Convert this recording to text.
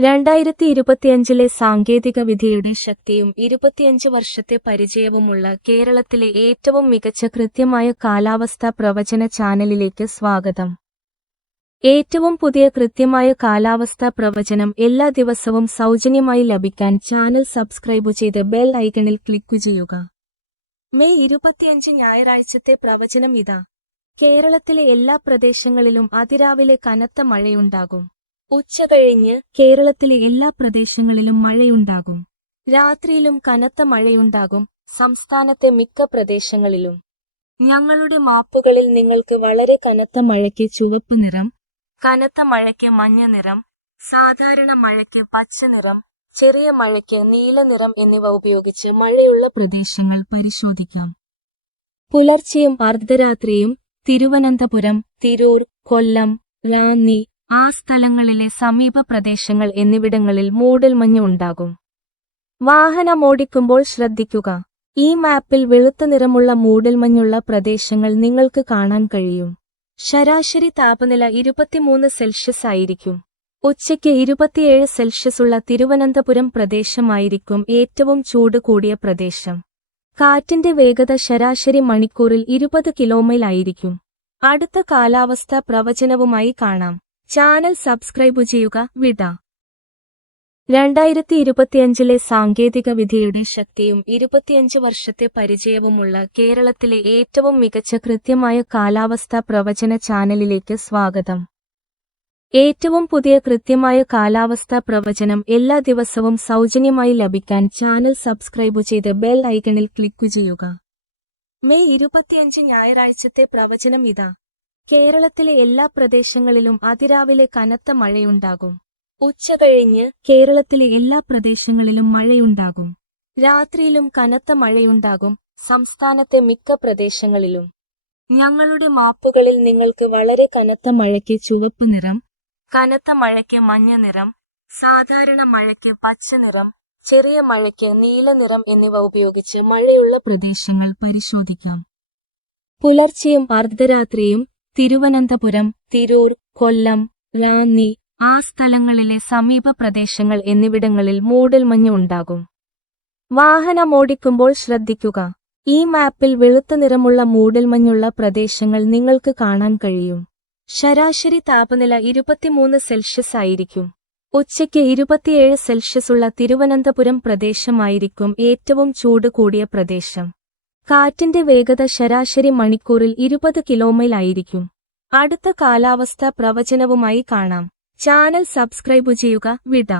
രണ്ടായിരത്തി ഇരുപത്തിയഞ്ചിലെ സാങ്കേതിക വിധിയുടെ ശക്തിയും ഇരുപത്തിയഞ്ച് വർഷത്തെ പരിചയവുമുള്ള കേരളത്തിലെ ഏറ്റവും മികച്ച കൃത്യമായ കാലാവസ്ഥാ പ്രവചന ചാനലിലേക്ക് സ്വാഗതം. ഏറ്റവും പുതിയ കൃത്യമായ കാലാവസ്ഥാ പ്രവചനം എല്ലാ ദിവസവും സൗജന്യമായി ലഭിക്കാൻ ചാനൽ സബ്സ്ക്രൈബ് ചെയ്ത് ബെൽ ഐക്കണിൽ ക്ലിക്ക് ചെയ്യുക. മെയ് ഇരുപത്തിയഞ്ച് ഞായറാഴ്ചത്തെ പ്രവചനം ഇതാ. കേരളത്തിലെ എല്ലാ പ്രദേശങ്ങളിലും അതിരാവിലെ കനത്ത മഴയുണ്ടാകും. ഉച്ചകഴിഞ്ഞ് കേരളത്തിലെ എല്ലാ പ്രദേശങ്ങളിലും മഴയുണ്ടാകും. രാത്രിയിലും കനത്ത മഴയുണ്ടാകും സംസ്ഥാനത്തെ മിക്ക പ്രദേശങ്ങളിലും. ഞങ്ങളുടെ മാപ്പുകളിൽ നിങ്ങൾക്ക് വളരെ കനത്ത മഴയ്ക്ക് ചുവപ്പ് നിറം കനത്ത മഴയ്ക്ക് മഞ്ഞ നിറം സാധാരണ മഴയ്ക്ക് പച്ച നിറം ചെറിയ മഴയ്ക്ക് നീല നിറം എന്നിവ ഉപയോഗിച്ച് മഴയുള്ള പ്രദേശങ്ങൾ പരിശോധിക്കാം. പുലർച്ചെയും അർദ്ധരാത്രിയും തിരുവനന്തപുരം തിരൂർ കൊല്ലം റാന്നി ആ സ്ഥലങ്ങളിലെ സമീപ പ്രദേശങ്ങൾ എന്നിവിടങ്ങളിൽ മൂടൽമഞ്ഞ് ഉണ്ടാകും. വാഹനമോടിക്കുമ്പോൾ ശ്രദ്ധിക്കുക. ഈ മാപ്പിൽ വെളുത്ത നിറമുള്ള മൂടൽമഞ്ഞുള്ള പ്രദേശങ്ങൾ നിങ്ങൾക്ക് കാണാൻ കഴിയും. ശരാശരി താപനില ഇരുപത്തിമൂന്ന് സെൽഷ്യസ് ആയിരിക്കും. ഉച്ചയ്ക്ക് ഇരുപത്തിയേഴ് സെൽഷ്യസ് ഉള്ള തിരുവനന്തപുരം പ്രദേശമായിരിക്കും ഏറ്റവും ചൂട് കൂടിയ പ്രദേശം. കാറ്റിന്റെ വേഗത ശരാശരി മണിക്കൂറിൽ ഇരുപത് കിലോമൈൽ ആയിരിക്കും. അടുത്ത കാലാവസ്ഥാ പ്രവചനവുമായി കാണാം. ചാനൽ സബ്സ്ക്രൈബ് ചെയ്യുക വിട. രണ്ടായിരത്തി ഇരുപത്തിയഞ്ചിലെ സാങ്കേതിക വിധിയുടെ ശക്തിയും ഇരുപത്തിയഞ്ച് വർഷത്തെ പരിചയവുമുള്ള കേരളത്തിലെ ഏറ്റവും മികച്ച കൃത്യമായ കാലാവസ്ഥാ പ്രവചന ചാനലിലേക്ക് സ്വാഗതം. ഏറ്റവും പുതിയ കൃത്യമായ കാലാവസ്ഥാ പ്രവചനം എല്ലാ ദിവസവും സൗജന്യമായി ലഭിക്കാൻ ചാനൽ സബ്സ്ക്രൈബ് ചെയ്ത് ബെൽ ഐക്കണിൽ ക്ലിക്ക് ചെയ്യുക. മെയ് ഇരുപത്തിയഞ്ച് ഞായറാഴ്ചത്തെ പ്രവചനം ഇതാ. കേരളത്തിലെ എല്ലാ പ്രദേശങ്ങളിലും അതിരാവിലെ കനത്ത മഴയുണ്ടാകും. ഉച്ചകഴിഞ്ഞ് കേരളത്തിലെ എല്ലാ പ്രദേശങ്ങളിലും മഴയുണ്ടാകും. രാത്രിയിലും കനത്ത മഴയുണ്ടാകും സംസ്ഥാനത്തെ മിക്ക പ്രദേശങ്ങളിലും. ഞങ്ങളുടെ മാപ്പുകളിൽ നിങ്ങൾക്ക് വളരെ കനത്ത മഴയ്ക്ക് ചുവപ്പ് നിറം കനത്ത മഴയ്ക്ക് മഞ്ഞ നിറം സാധാരണ മഴയ്ക്ക് പച്ച നിറം ചെറിയ മഴയ്ക്ക് നീല നിറം എന്നിവ ഉപയോഗിച്ച് മഴയുള്ള പ്രദേശങ്ങൾ പരിശോധിക്കാം. പുലർച്ചെയും അർദ്ധരാത്രിയും തിരുവനന്തപുരം തിരൂർ കൊല്ലം റാന്നി ആ സ്ഥലങ്ങളിലെ സമീപ പ്രദേശങ്ങൾ എന്നിവിടങ്ങളിൽ മൂടൽമഞ്ഞ് ഉണ്ടാകും. വാഹനമോടിക്കുമ്പോൾ ശ്രദ്ധിക്കുക. ഈ മാപ്പിൽ വെളുത്ത നിറമുള്ള മൂടൽമഞ്ഞുള്ള പ്രദേശങ്ങൾ നിങ്ങൾക്ക് കാണാൻ കഴിയും. ശരാശരി താപനില ഇരുപത്തിമൂന്ന് സെൽഷ്യസ് ആയിരിക്കും. ഉച്ചയ്ക്ക് ഇരുപത്തിയേഴ് സെൽഷ്യസ് ഉള്ള തിരുവനന്തപുരം പ്രദേശമായിരിക്കും ഏറ്റവും ചൂട് കൂടിയ പ്രദേശം. കാറ്റിന്റെ വേഗത ശരാശരി മണിക്കൂറിൽ ഇരുപത് കിലോമൈൽ ആയിരിക്കും. അടുത്ത കാലാവസ്ഥ പ്രവചനവുമായി കാണാം. ചാനൽ സബ്സ്ക്രൈബ് ചെയ്യുക വിട.